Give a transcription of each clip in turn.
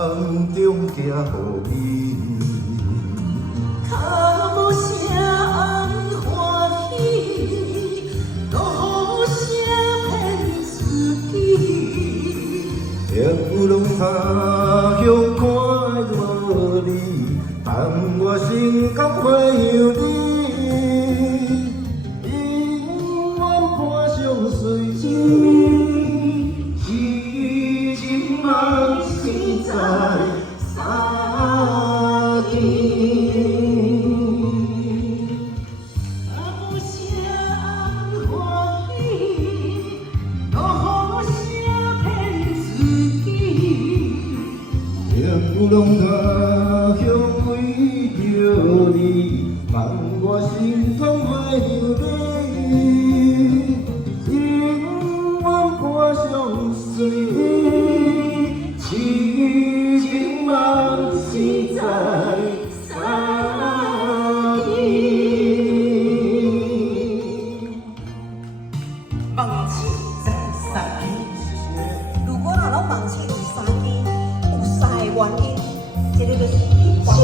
中行予你。脚无声欢喜，路声骗自己。永拢他乡看无你，但我心甘花有你。永远伴相随情，痴情梦是在三更。有拢他乡为着你，望我心痛花有你，永远伴相随，痴情梦是在三更。梦醒在三更，如果若拢梦醒在三更，有三个原因。这个就是你关掉。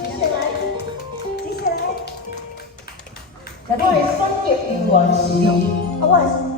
接下来，我的选择永远是，我的。